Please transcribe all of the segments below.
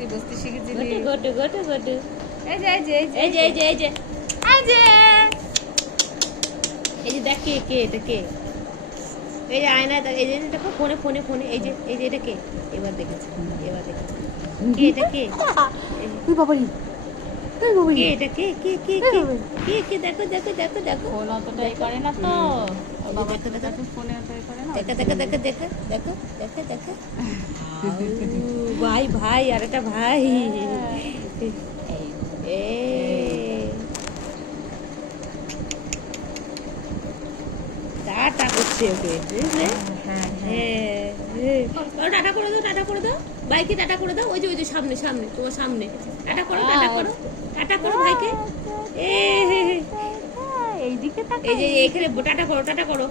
তুই বসতে শিখেছিলি। Goto goto goto. এই যে এই যে এই যে এই যে এই যে এই যে এই যে দেখ কে কে এটা কে? এই যে আয়নায় এই যে দেখো ফোনে ফোনে ফোনে এই যে এটা কে? এবার দেখেছি এবার দেখেছি কে এটা কে? তুই বাবাই তুই বাবাই কে এটা কে কে কে কে কে দেখো দেখো দেখো দেখো ফোন অতটা করে না তো বাবা দেখো দেখো ফোনে অতটা করে না। দেখো দেখো দেখো দেখো দেখো দেখো দেখো ভাই ভাই আর একটা ভাই এ টাটা করছে ওকে বুঝলে? টাটা করে দাও টাটা করে দাও ভাইকে টাটা করে দাও ওই যে সামনে সামনে তোমার সামনে টাটা করো টাটা করো ভাইকে এইদিকে এই যে এখানে টাটা করো টাটা করো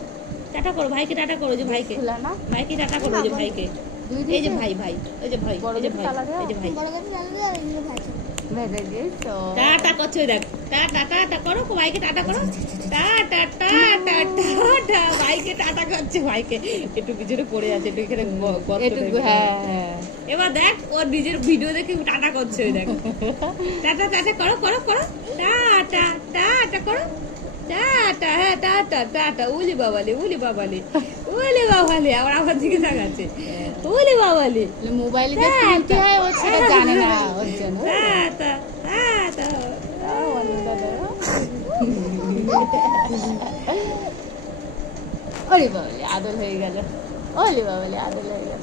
ভাইকে টাটা করো যে ভাইকে ভাইকে টাটা করো যে ভাইকে এই যে ভাই ভাই এই যে ভাই এই যে ভাই এই যে ভাই টাটা করছো দেখ টাটা টাটা করো ভাইকে টাটা করো টাটা টাটা টাটা ভাইকে টাটা করছে ভাইকে একটু পিছনে পড়ে আছে একটু এখানে এবার দেখ ওর নিজের ভিডিও দেখে টাটা করছে ওই দেখ টাটা টাটা করো করো করো টাটা টাটা করো টাটা হ্যাঁ টাটা টাটা উলি বাবালে আবার আমার দিকে তাকাচ্ছে উলি বাবালে মোবাইলে যে খুলতে হয় ও সেটা জানে না ওর জন্য টাটা টাটা ওরে বাবালে আদল হয়ে গেল ওরে বাবালে আদল হয়ে গেল।